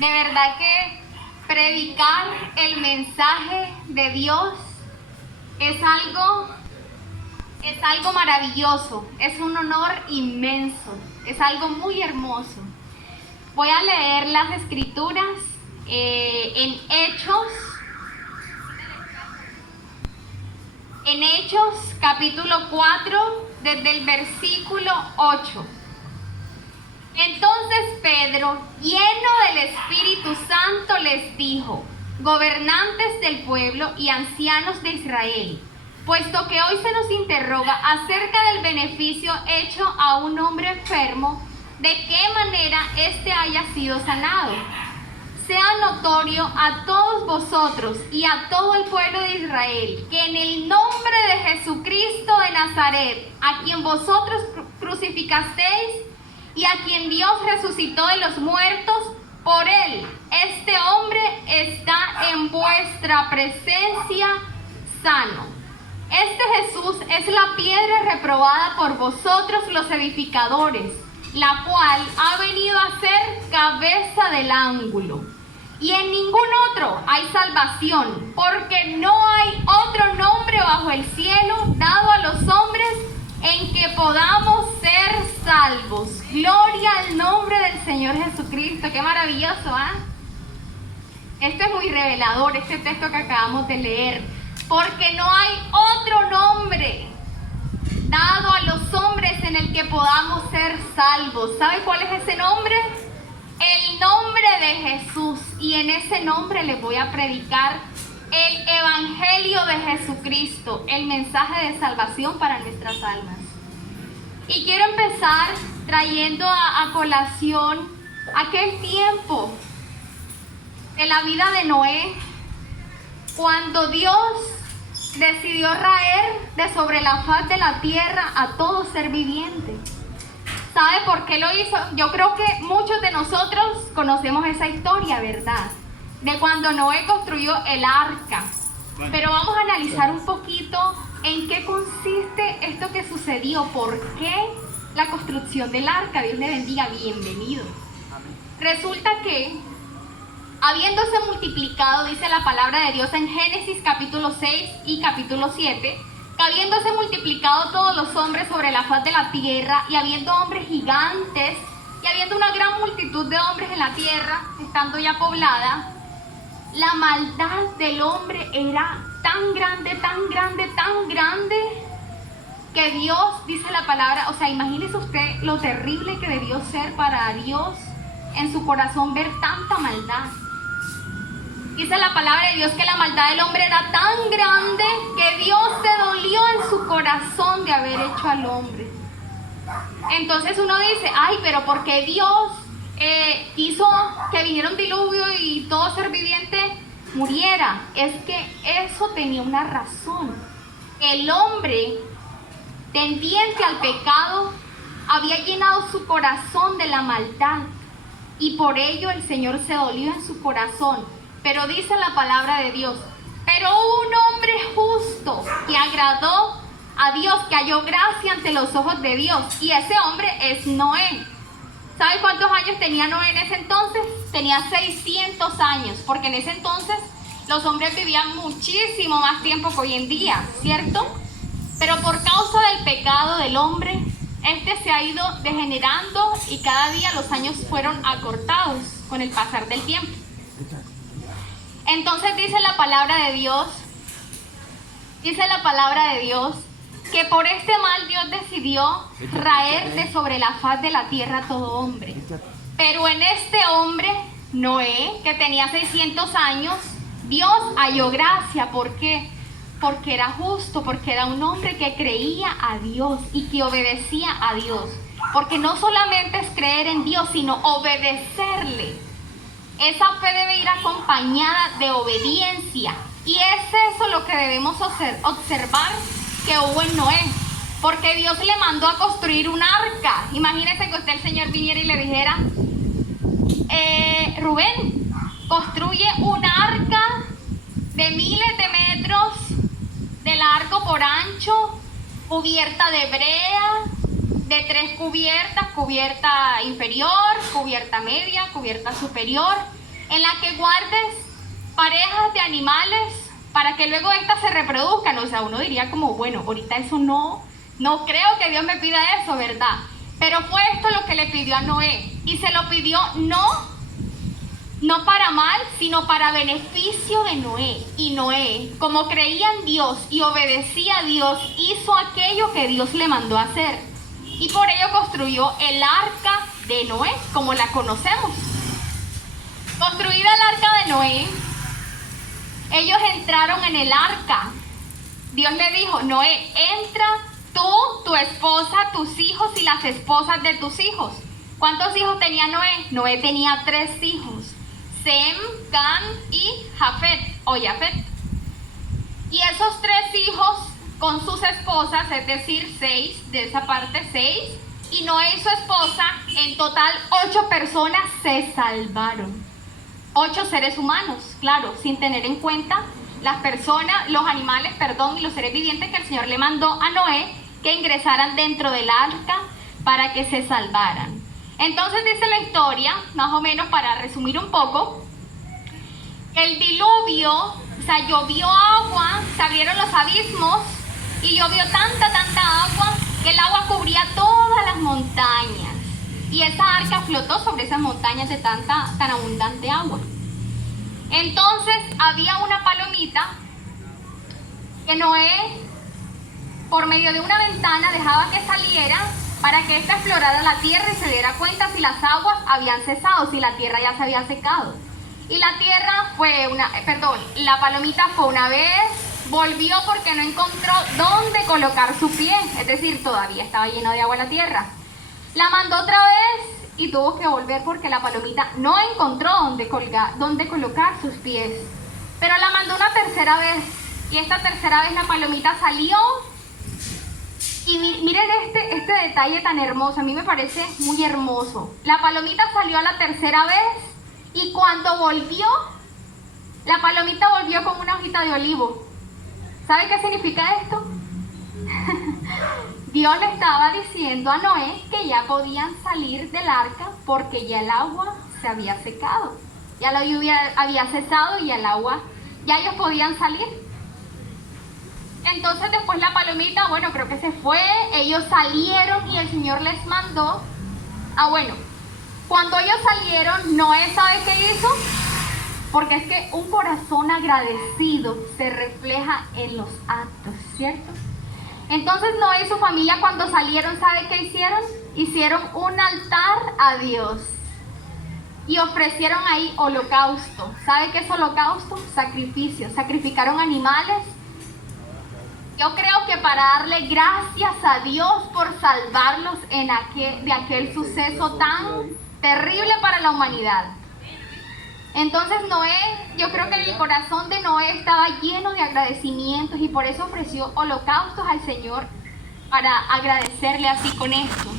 De verdad que predicar el mensaje de Dios es algo maravilloso, es un honor inmenso, es algo muy hermoso. Voy a leer las escrituras en Hechos capítulo 4, desde el versículo 8. Entonces Pedro, lleno del Espíritu Santo, les dijo: gobernantes del pueblo y ancianos de Israel, puesto que hoy se nos interroga acerca del beneficio hecho a un hombre enfermo, de qué manera éste haya sido sanado. Sea notorio a todos vosotros y a todo el pueblo de Israel que en el nombre de Jesucristo de Nazaret, a quien vosotros crucificasteis y a quien Dios resucitó de los muertos, por él, este hombre está en vuestra presencia sano. Este Jesús es la piedra reprobada por vosotros los edificadores, la cual ha venido a ser cabeza del ángulo. Y en ningún otro hay salvación, porque no hay otro nombre bajo el cielo dado a los hombres en que podamos ser salvos. Gloria al nombre del Señor Jesucristo. Qué maravilloso, ¿ah? Esto es muy revelador, este texto que acabamos de leer, porque no hay otro nombre dado a los hombres en el que podamos ser salvos. ¿Sabe cuál es ese nombre? El nombre de Jesús. Y en ese nombre les voy a predicar el Evangelio de Jesucristo, el mensaje de salvación para nuestras almas. Y quiero empezar trayendo a colación aquel tiempo de la vida de Noé, cuando Dios decidió raer de sobre la faz de la tierra a todo ser viviente. ¿Sabe por qué lo hizo? Yo creo que muchos de nosotros conocemos esa historia, ¿verdad? De cuando Noé construyó el arca. Pero vamos a analizar un poquito en qué consiste esto que sucedió. ¿Por qué la construcción del arca? Dios le bendiga, bienvenido. Resulta que, habiéndose multiplicado, dice la palabra de Dios en Génesis capítulo 6 y capítulo 7, que habiéndose multiplicado todos los hombres sobre la faz de la tierra, y habiendo hombres gigantes, y habiendo una gran multitud de hombres en la tierra, estando ya poblada, la maldad del hombre era tan grande, tan grande, tan grande, que Dios, dice la palabra, o sea, imagínese usted lo terrible que debió ser para Dios en su corazón ver tanta maldad. Dice la palabra de Dios que la maldad del hombre era tan grande que Dios se dolió en su corazón de haber hecho al hombre. Entonces uno dice, ay, pero ¿por qué Dios hizo que viniera un diluvio y todo ser viviente muriera? Es que eso tenía una razón. El hombre, tendiente al pecado, había llenado su corazón de la maldad, y por ello el Señor se dolió en su corazón. Pero dice la palabra de Dios, pero hubo un hombre justo que agradó a Dios, que halló gracia ante los ojos de Dios, y ese hombre es Noé. ¿Sabe cuántos años tenía Noé en ese entonces? Tenía 600 años, porque en ese entonces los hombres vivían muchísimo más tiempo que hoy en día, ¿cierto? Pero por causa del pecado del hombre, este se ha ido degenerando y cada día los años fueron acortados con el pasar del tiempo. Entonces dice la palabra de Dios, que por este mal Dios decidió raer de sobre la faz de la tierra a todo hombre. Pero en este hombre, Noé, que tenía 600 años, Dios halló gracia. ¿Por qué? Porque era justo, porque era un hombre que creía a Dios y que obedecía a Dios. Porque no solamente es creer en Dios, sino obedecerle. Esa fe debe ir acompañada de obediencia. Y es eso lo que debemos observar que hubo en Noé. Porque Dios le mandó a construir un arca. Imagínese que usted, el Señor, viniera y le dijera, Rubén, construye un arca de miles de metros de largo por ancho, cubierta de brea, de 3 cubiertas, cubierta inferior, cubierta media, cubierta superior, en la que guardes parejas de animales para que luego éstas se reproduzcan. O sea, uno diría como, bueno, ahorita eso no creo que Dios me pida eso, ¿verdad? Pero fue esto lo que le pidió a Noé, y se lo pidió no para mal, sino para beneficio de Noé. Y Noé, como creía en Dios y obedecía a Dios, hizo aquello que Dios le mandó a hacer. Y por ello construyó el arca de Noé, como la conocemos. Construida el arca de Noé, ellos entraron en el arca. Dios le dijo, Noé, entra tú, tu esposa, tus hijos y las esposas de tus hijos. ¿Cuántos hijos tenía Noé? Noé tenía 3 hijos. Sem, Cam y Jafet. Y esos 3 hijos con sus esposas, es decir, 6, de esa parte 6, y Noé y su esposa, en total 8 personas se salvaron. 8 seres humanos, claro, sin tener en cuenta las personas, los animales, y los seres vivientes que el Señor le mandó a Noé que ingresaran dentro del arca para que se salvaran. Entonces dice la historia, más o menos para resumir un poco, el diluvio, o sea, llovió agua, se abrieron los abismos y llovió tanta agua que el agua cubría todas las montañas. Y esa arca flotó sobre esas montañas de tan abundante agua. Entonces había una palomita que Noé, por medio de una ventana, dejaba que saliera para que ésta explorara la tierra y se diera cuenta si las aguas habían cesado, si la tierra ya se había secado. Y la palomita fue una vez, volvió porque no encontró dónde colocar su pie, es decir, todavía estaba lleno de agua la tierra. La mandó otra vez y tuvo que volver porque la palomita no encontró dónde colocar sus pies. Pero la mandó una tercera vez, y esta tercera vez la palomita salió. Y miren este detalle tan hermoso, a mí me parece muy hermoso. La palomita salió a la tercera vez, y cuando volvió, la palomita volvió con una hojita de olivo. ¿Sabe qué significa esto? Dios le estaba diciendo a Noé que ya podían salir del arca porque ya el agua se había secado. Ya la lluvia había cesado y el agua, ya ellos podían salir. Entonces después la palomita, creo que se fue, ellos salieron y el Señor les mandó. Cuando ellos salieron, Noé, ¿sabe qué hizo? Porque es que un corazón agradecido se refleja en los actos, ¿cierto? Entonces Noé y su familia, cuando salieron, ¿sabe qué hicieron? Hicieron un altar a Dios y ofrecieron ahí holocausto. ¿Sabe qué es holocausto? Sacrificio. Sacrificaron animales. Yo creo que para darle gracias a Dios por salvarlos de aquel suceso tan terrible para la humanidad. Entonces Noé, yo creo que el corazón de Noé estaba lleno de agradecimientos y por eso ofreció holocaustos al Señor para agradecerle así con esto.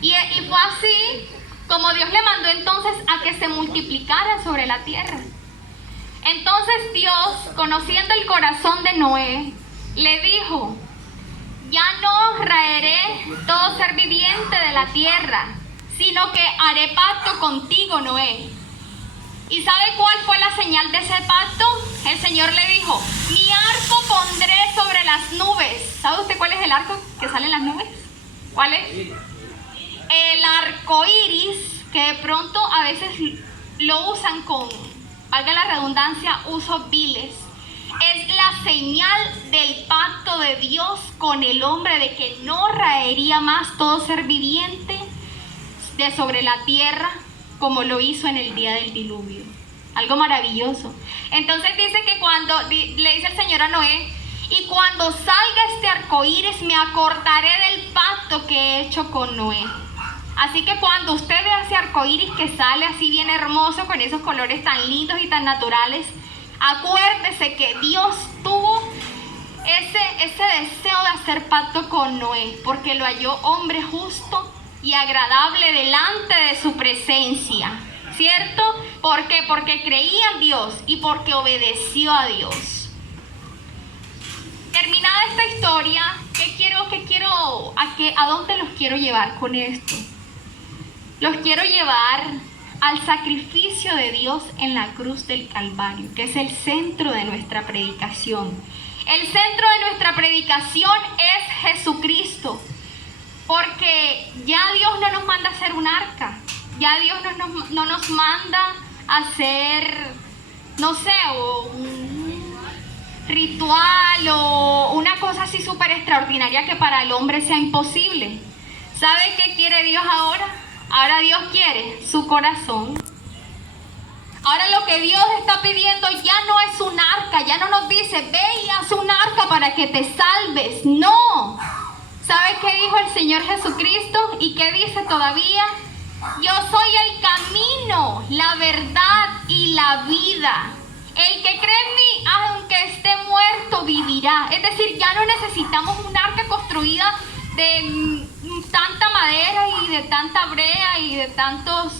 Y fue así como Dios le mandó entonces a que se multiplicara sobre la tierra. Entonces Dios, conociendo el corazón de Noé, le dijo: ya no raeré todo ser viviente de la tierra, sino que haré pacto contigo, Noé. ¿Y sabe cuál fue la señal de ese pacto? El Señor le dijo: mi arco pondré sobre las nubes. ¿Sabe usted cuál es el arco que sale en las nubes? ¿Cuál es? El arco iris, que de pronto a veces lo usan con, valga la redundancia, usos viles. Es la señal del pacto de Dios con el hombre de que no raería más todo ser viviente de sobre la tierra, como lo hizo en el día del diluvio. Algo maravilloso. Entonces dice que le dice el Señor a Noé: y cuando salga este arco iris, me acordaré del pacto que he hecho con Noé. Así que cuando usted vea ese arco iris que sale así bien hermoso, con esos colores tan lindos y tan naturales, acuérdese que Dios tuvo ese deseo de hacer pacto con Noé, porque lo halló hombre justo y agradable delante de su presencia, ¿cierto? ¿Por qué? Porque creía en Dios y porque obedeció a Dios. Terminada esta historia, ¿a dónde los quiero llevar con esto? Los quiero llevar al sacrificio de Dios en la cruz del Calvario, que es el centro de nuestra predicación. El centro de nuestra predicación es Jesucristo, porque ya Dios no nos manda a hacer un arca, ya Dios no nos manda a hacer, no sé, un ritual o una cosa así súper extraordinaria que para el hombre sea imposible. ¿Sabe qué quiere Dios ahora? Ahora Dios quiere su corazón. Ahora lo que Dios está pidiendo ya no es un arca, ya no nos dice, ve y haz un arca para que te salves. No. ¿Sabes qué dijo el Señor Jesucristo? ¿Y qué dice todavía? Yo soy el camino, la verdad y la vida. El que cree en mí, aunque esté muerto, vivirá. Es decir, ya no necesitamos un arca construida de tanta madera y de tanta brea y de tantos...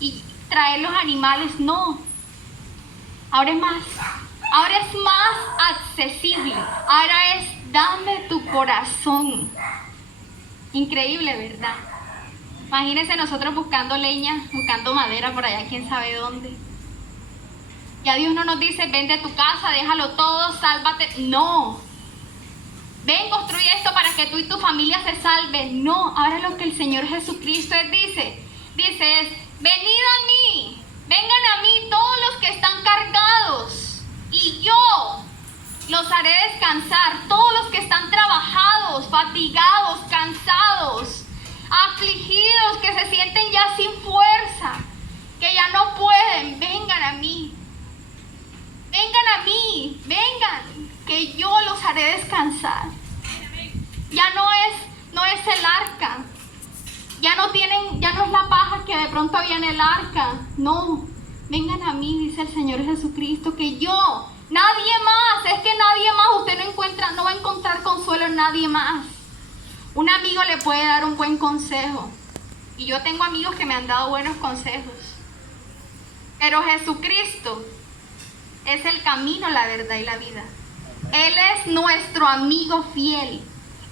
y traer los animales, no. Ahora es más accesible. Ahora es, dame tu corazón. Increíble, ¿verdad? Imagínense nosotros buscando leña, buscando madera por allá, quién sabe dónde. Ya Dios no nos dice, vende tu casa, déjalo todo, sálvate. No. Ven, construye esto para que tú y tu familia se salven. No, ahora lo que el Señor Jesucristo dice es, venid a mí, vengan a mí todos los que están cargados y yo los haré descansar. Todos los que están trabajados, fatigados, cansados, afligidos, que se sienten ya sin fuerza, que ya no pueden, vengan a mí. Vengan a mí, vengan, que yo los haré descansar. Ya no es el arca. Ya no es la paja que de pronto había en el arca. No, vengan a mí, dice el Señor Jesucristo, que yo, nadie más, es que nadie más, usted no va a encontrar consuelo en nadie más. Un amigo le puede dar un buen consejo, y yo tengo amigos que me han dado buenos consejos, pero Jesucristo es el camino, la verdad y la vida. Él es nuestro amigo fiel.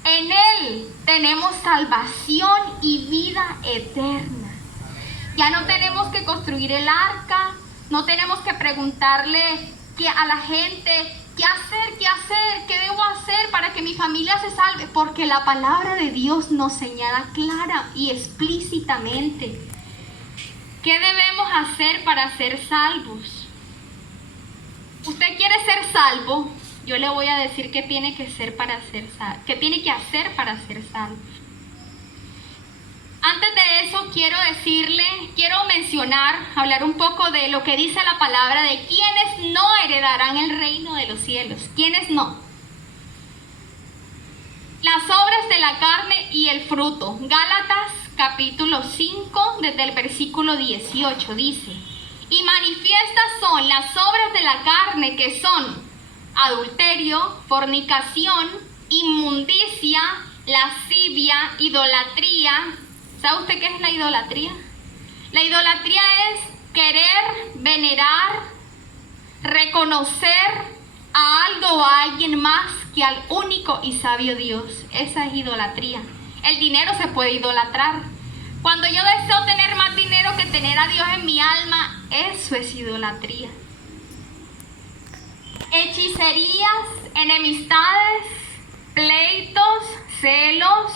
En Él tenemos salvación y vida eterna. Ya no tenemos que construir el arca, no tenemos que preguntarle a la gente qué hacer, qué debo hacer para que mi familia se salve, porque la palabra de Dios nos señala clara y explícitamente qué debemos hacer para ser salvos. ¿Usted quiere ser salvo? Yo le voy a decir qué tiene que hacer para ser salvo. Antes de eso quiero mencionar, hablar un poco de lo que dice la palabra de quienes no heredarán el reino de los cielos. ¿Quiénes no? Las obras de la carne y el fruto. Gálatas capítulo 5, desde el versículo 18 dice: y manifiestas son las obras de la carne, que son adulterio, fornicación, inmundicia, lascivia, idolatría. ¿Sabe usted qué es la idolatría? La idolatría es querer venerar, reconocer a algo o a alguien más que al único y sabio Dios. Esa es idolatría. El dinero se puede idolatrar. Cuando yo deseo tener más dinero que tener a Dios en mi alma, eso es idolatría. Hechicerías, enemistades, pleitos, celos,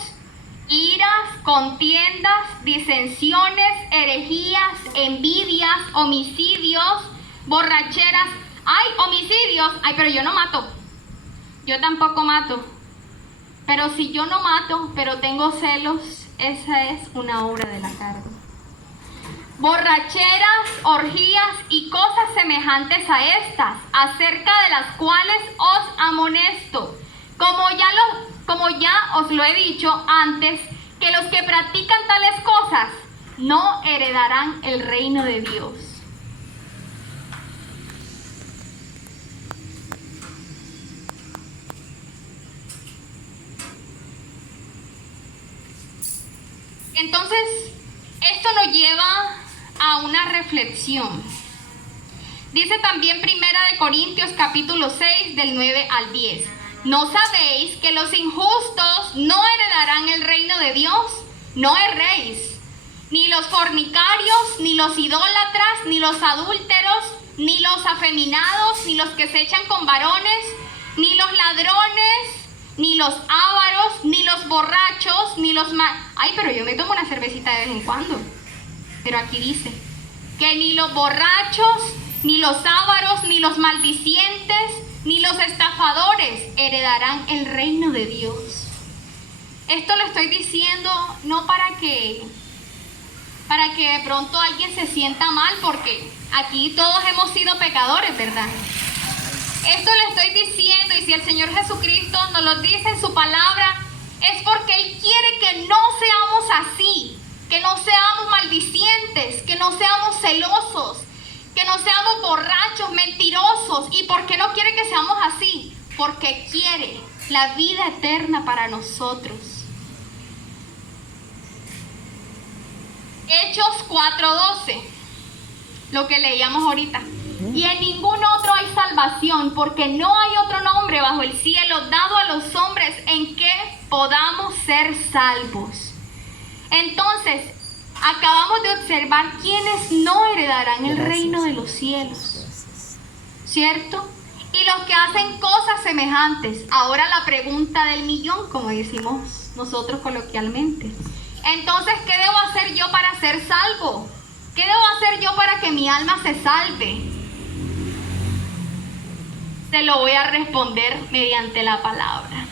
iras, contiendas, disensiones, herejías, envidias, homicidios, borracheras. ¡Ay, homicidios! ¡Ay, pero yo no mato! Yo tampoco mato. Pero si yo no mato, pero tengo celos, esa es una obra de la carne. Borracheras, orgías y cosas semejantes a estas, acerca de las cuales os amonesto, como ya os lo he dicho antes, que los que practican tales cosas no heredarán el reino de Dios. Entonces, esto nos lleva a una reflexión. Dice también 1 Corintios capítulo 6 del 9 al 10. ¿No sabéis que los injustos no heredarán el reino de Dios? No erréis. ni los fornicarios, ni los idólatras, ni los adúlteros, ni los afeminados, ni los que se echan con varones, ni los ladrones, ni los ávaros, ni los borrachos, ni los Ay, pero yo me tomo una cervecita de vez en cuando. Pero aquí dice que ni los borrachos, ni los ávaros, ni los maldicientes, ni los estafadores heredarán el reino de Dios. Esto lo estoy diciendo no para que de pronto alguien se sienta mal, porque aquí todos hemos sido pecadores, ¿verdad? Esto lo estoy diciendo, y si el Señor Jesucristo nos lo dice en su palabra, es porque Él quiere que no seamos así, que no seamos maldicientes, que no seamos celosos, que no seamos borrachos, mentirosos. ¿Y por qué no quiere que seamos así? Porque quiere la vida eterna para nosotros. Hechos 4:12, lo que leíamos ahorita. Y en ningún otro hay salvación, porque no hay otro nombre bajo el cielo dado a los hombres en que podamos ser salvos. Entonces, acabamos de observar quiénes no heredarán el reino de los cielos, ¿cierto? Y los que hacen cosas semejantes. Ahora la pregunta del millón, como decimos nosotros coloquialmente. Entonces, ¿qué debo hacer yo para ser salvo? ¿Qué debo hacer yo para que mi alma se salve? Se lo voy a responder mediante la palabra.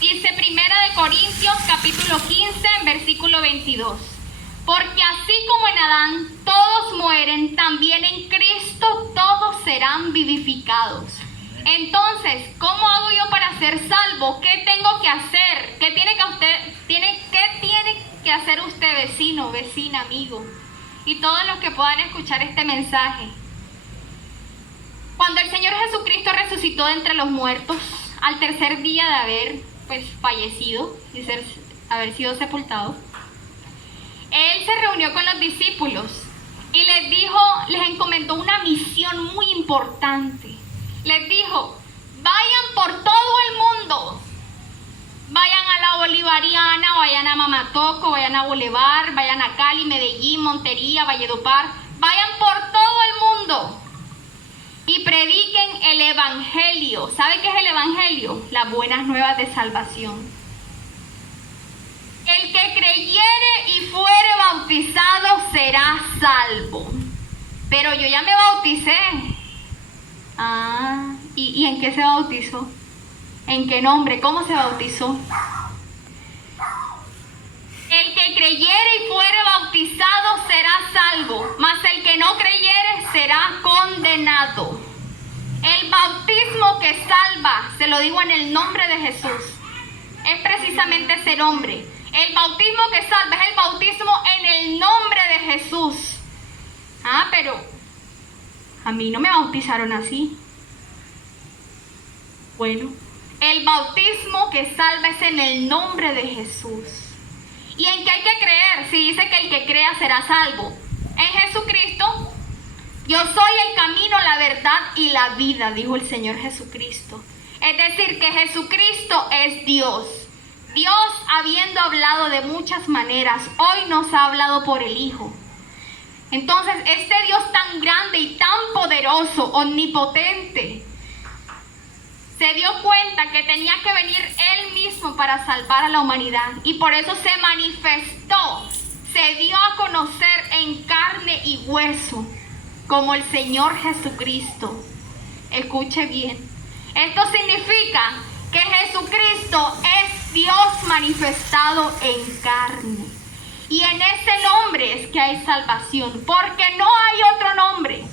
Dice 1 Corintios capítulo 15, versículo 22. Porque así como en Adán todos mueren, también en Cristo todos serán vivificados. Entonces, ¿cómo hago yo para ser salvo? ¿Qué tengo que hacer? ¿Qué tiene que hacer usted, vecino, vecina, amigo? Y todos los que puedan escuchar este mensaje. Cuando el Señor Jesucristo resucitó de entre los muertos, al tercer día de haber fallecido y haber sido sepultado, Él se reunió con los discípulos y les encomendó una misión muy importante. Les dijo: vayan por todo el mundo, vayan a la Bolivariana, vayan a Mamatoco, vayan a Boulevard, vayan a Cali, Medellín, Montería, Valledupar, vayan por todo el mundo y prediquen el Evangelio. ¿Sabe qué es el Evangelio? Las buenas nuevas de salvación. El que creyere y fuere bautizado será salvo. Pero yo ya me bauticé. ¿Y en qué se bautizó? ¿En qué nombre? ¿Cómo se bautizó? El que creyere y fuere bautizado será salvo, mas el que no creyere será condenado. El bautismo que salva, se lo digo en el nombre de Jesús, es precisamente ese nombre. El bautismo que salva es el bautismo en el nombre de Jesús. Pero a mí no me bautizaron así. Bueno, el bautismo que salva es en el nombre de Jesús. ¿Y en qué hay que creer? Si dice que el que crea será salvo. En Jesucristo. Yo soy el camino, la verdad y la vida, dijo el Señor Jesucristo. Es decir, que Jesucristo es Dios. Dios, habiendo hablado de muchas maneras, hoy nos ha hablado por el Hijo. Entonces, este Dios tan grande y tan poderoso, omnipotente, se dio cuenta que tenía que venir Él mismo para salvar a la humanidad. Y por eso se manifestó, se dio a conocer en carne y hueso como el Señor Jesucristo. Escuche bien. Esto significa que Jesucristo es Dios manifestado en carne. Y en ese nombre es que hay salvación, porque no hay otro nombre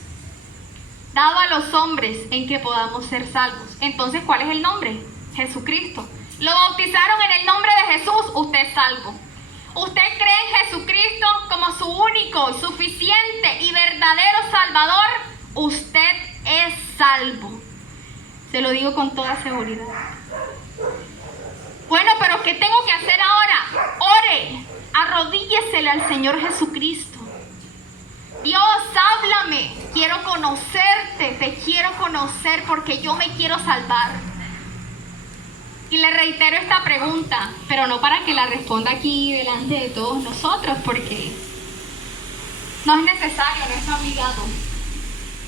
dado a los hombres en que podamos ser salvos. Entonces, ¿cuál es el nombre? Jesucristo. Lo bautizaron en el nombre de Jesús, usted es salvo. Usted cree en Jesucristo como su único, suficiente y verdadero Salvador, usted es salvo. Se lo digo con toda seguridad. Bueno, pero ¿qué tengo que hacer ahora? Ore, arrodíllesele al Señor Jesucristo. Dios, háblame, quiero conocerte, te quiero conocer porque yo me quiero salvar. Y le reitero esta pregunta, pero no para que la responda aquí delante de todos nosotros, porque no es necesario, no es obligado.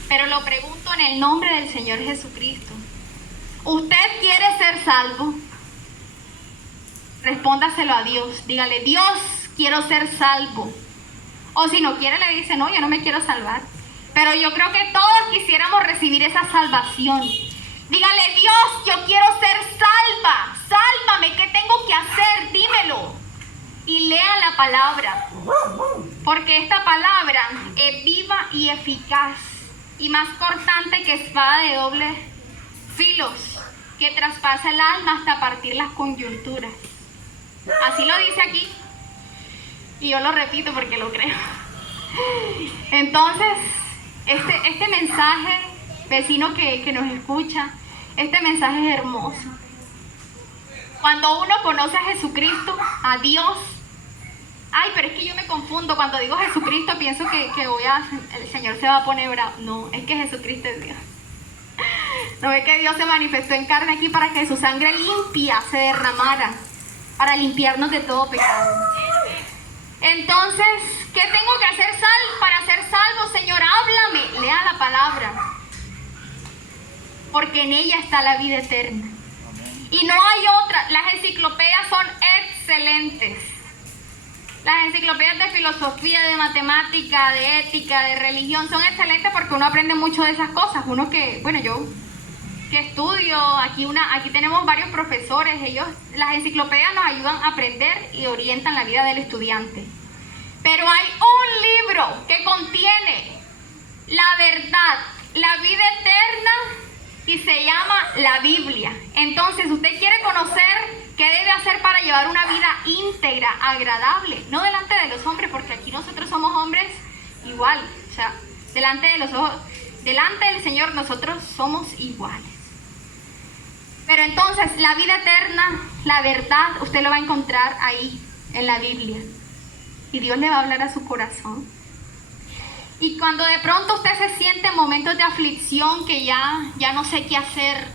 Pero lo pregunto en el nombre del Señor Jesucristo. ¿Usted quiere ser salvo? Respóndaselo a Dios. Dígale, Dios, quiero ser salvo. O si no quiere, le dice, no, yo no me quiero salvar. Pero yo creo que todos quisiéramos recibir esa salvación. Dígale, Dios, yo quiero ser salva. Sálvame, ¿qué tengo que hacer? Dímelo. Y lea la palabra. Porque esta palabra es viva y eficaz. Y más cortante que espada de doble filos, que traspasa el alma hasta partir las coyunturas. Así lo dice aquí. Y yo lo repito porque lo creo. Entonces, este mensaje, vecino que nos escucha, este mensaje es hermoso. Cuando uno conoce a Jesucristo, a Dios, ay, pero es que yo me confundo. Cuando digo Jesucristo pienso que el Señor se va a poner bravo. No, es que Jesucristo es Dios. No es que Dios se manifestó en carne aquí para que su sangre limpia se derramara, para limpiarnos de todo pecado. Entonces, ¿qué tengo que hacer para ser salvo, Señor? Háblame, lea la palabra, porque en ella está la vida eterna. Y no hay otra. Las enciclopedias son excelentes. Las enciclopedias de filosofía, de matemática, de ética, de religión son excelentes porque uno aprende mucho de esas cosas. Uno que, bueno, yo que estudio, aquí tenemos varios profesores, las enciclopedias nos ayudan a aprender y orientan la vida del estudiante. Pero hay un libro que contiene la verdad, la vida eterna, y se llama la Biblia. Entonces, usted quiere conocer qué debe hacer para llevar una vida íntegra, agradable, no delante de los hombres, porque aquí nosotros somos hombres igual, o sea, delante del Señor nosotros somos iguales. Pero entonces, la vida eterna, la verdad, usted lo va a encontrar ahí, en la Biblia. Y Dios le va a hablar a su corazón. Y cuando de pronto usted se siente en momentos de aflicción, que ya no sé qué hacer,